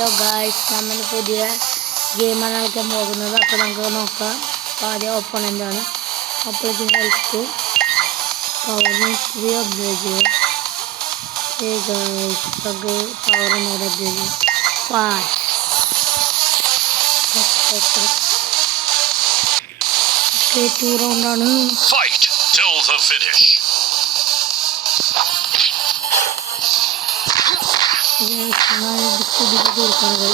Hello guys, നമ്മൾ പുതിയ ഗെയിമാണ് കളിക്കാൻ പോകുന്നത്. അപ്പോൾ നമുക്ക് നോക്കാം. ആദ്യം ഓപ്പണൻ്റാണ്. അപ്പോഴേക്കും ഹെൽത്ത് പവറിന് ഇത്തിരി അപ്ഗ്രേഡ് ചെയ്യാം. പവർ നേരെ അപ്ഗ്രേഡ് ചെയ്യും. ഓക്കെ, 2 റൗണ്ടാണ്. തീർക്കാണ്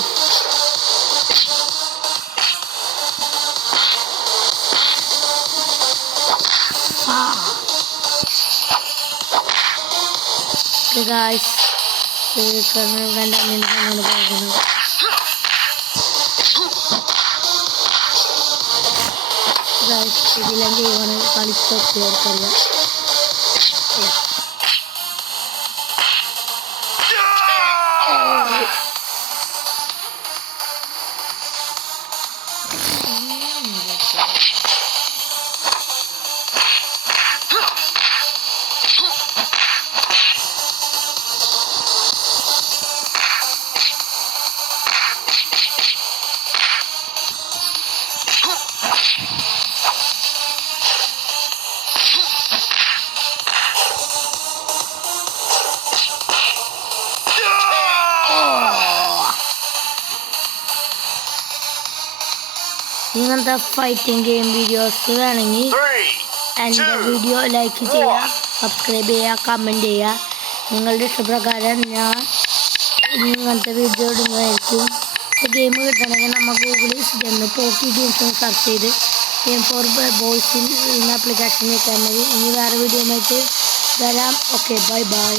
ഗായ്സ്. രണ്ടാം പോകുന്നത്. ഇതിലും ഗെയിമാണ് കളിച്ചൊക്കെ അവർക്കറിയാം. ഇങ്ങനത്തെ ഫൈറ്റിംഗ് ഗെയിം വീഡിയോസ് വേണമെങ്കിൽ എൻ്റെ വീഡിയോ ലൈക്ക് ചെയ്യുക, സബ്സ്ക്രൈബ് ചെയ്യുക, കമൻറ്റ് ചെയ്യുക. നിങ്ങളുടെ ഇഷ്ടപ്രകാരം ഞാൻ ഇങ്ങനത്തെ വീഡിയോ ഇടുന്നതായിരിക്കും. ഗെയിം കിട്ടണമെങ്കിൽ നമ്മൾ ഗൂഗിളിൽ ചെന്ന് പോക്കി ഗെയിംസ് സെർച്ച് ചെയ്ത് ഗെയിം ഫോർ ബോയ്സിൽ എന്ന ആപ്ലിക്കേഷൻ വെക്കാൻ മതി. ഇനി വേറെ വീഡിയോ ആയിട്ട് വരാം. Okay, bye bye.